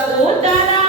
todas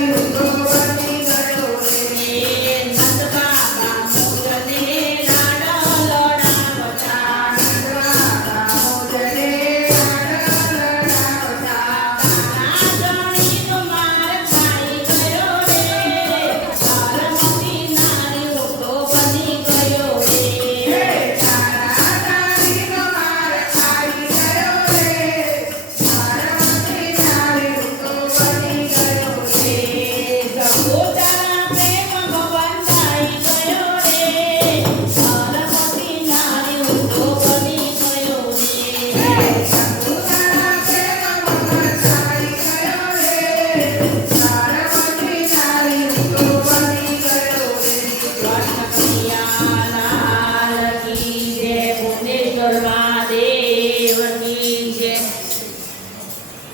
Thank you.